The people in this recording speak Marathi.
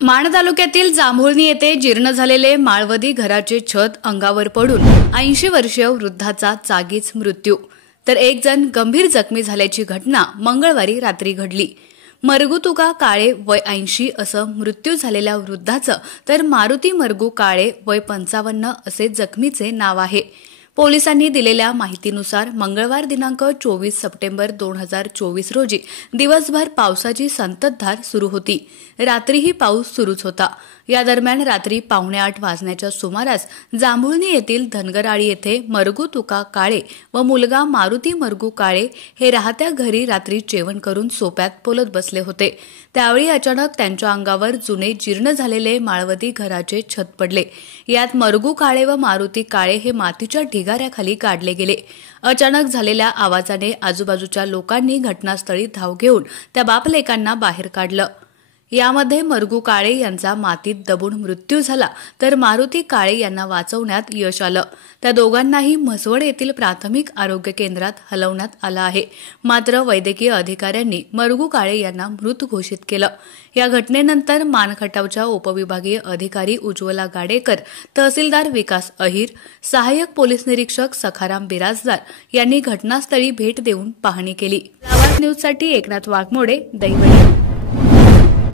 माण तालुक्यातील जांभुळणी येथे जीर्ण झालेले माळवदी घराचे छत अंगावर पडून 80 वर्षीय वृद्धाचा जागीच मृत्यू तर एक जण गंभीर जखमी झाल्याची घटना मंगळवारी रात्री घडली। मरगू काळे वय 80 असं मृत्यू झालेल्या वृद्धाचं तर मारुती मरगू काळे वय 55 असे जखमीचे नाव आहे। पोलिसांनी दिलेल्या माहितीनुसार मंगळवार दिनांक 24 सप्टेंबर 2024 रोजी दिवसभर पावसाची संततधार सुरू होती। रात्रीही पाऊस सुरूच होता। या दरम्यान रात्री 7:45 वाजण्याच्या सुमारास जांभुळणी येथील धनगराळी येथे मरगू काळे व मुलगा मारुती मरगू काळे हे राहत्या घरी रात्री जेवण करून सोप्यात बोलत बसले होते। त्यावेळी अचानक त्यांच्या अंगावर जुने जीर्ण झालेले माळवदी घराचे छत पडले। यात मरगू काळे व मारुती काळे हे मातीच्या ढिगाऱ्याखाली काढले गेले। अचानक झालेल्या आवाजाने आजूबाजूच्या लोकांनी घटनास्थळी धाव घेऊन त्या बापलेकांना बाहेर काढलं। यामध्ये मरगू काळे यांचा मातीत दबून मृत्यू झाला तर मारुती काळे यांना वाचवण्यात यश आलं। त्या दोघांनाही म्हसवड येथील प्राथमिक आरोग्य केंद्रात हलवण्यात आलं आहे। मात्र वैद्यकीय अधिकाऱ्यांनी मरगू काळे यांना मृत घोषित केलं। या घटनेनंतर मानखटावच्या उपविभागीय अधिकारी उज्ज्वला गाडेकर, तहसीलदार विकास अहिर, सहाय्यक पोलीस निरीक्षक सखाराम बिराजदार यांनी घटनास्थळी भेट देऊन पाहणी केली। आवाज न्यूजसाठी एकनाथ वाघमोडे, दैवडी।